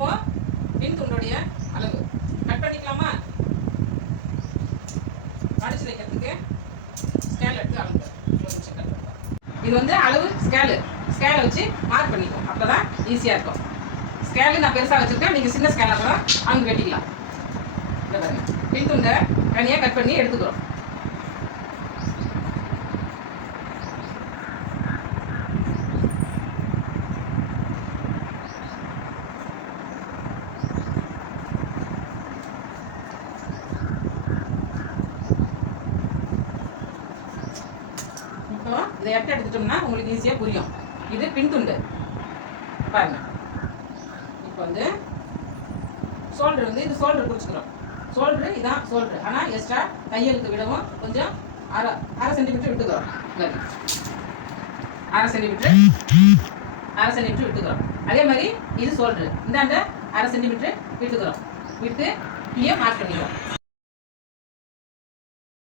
இப்போ மின் துண்டுடைய அளவு. கட் பண்ணிக்கலாமா? அடிச்சு வைக்கிறதுக்கு ஸ்கேல் எடுத்து அளவு. இது வந்து அளவு ஸ்கேலு ஸ்கேலை வச்சு மார்க் பண்ணிக்கலாம் அப்போ தான் ஈஸியாக இருக்கும். ஸ்கேலு நான் பெருசாக வச்சுருக்கேன். நீங்கள் சின்ன ஸ்கேலாக கூட அங்கே கட்டிக்கலாம். இந்த பின் துண்டை தனியாக கட் பண்ணி எடுத்துக்கிறோம். இப்போ இதை எட்ட எடுத்துட்டோம்னா உங்களுக்கு ஈஸியாக புரியும். இது பின் துண்டு பாருங்க. இப்போ வந்து சோல்டர் வந்து இது சோல்டர் குறிச்சிக்கிறோம் சோல்டர் இதான் சோல்டர் ஆனால் எக்ஸ்ட்ரா தையலுக்கு விடவும் கொஞ்சம் அரை அரை சென்டிமீட்டர் விட்டுக்கிறோம். அரை சென்டிமீட்டர் அரை சென்டிமீட்டர் விட்டுக்கிறோம். அதே மாதிரி இது ஷோல்டர் இந்தாண்ட அரை சென்டிமீட்டர் விட்டுக்கிறோம். விட்டு இங்கே மார்க் பண்ணிக்கிறோம்.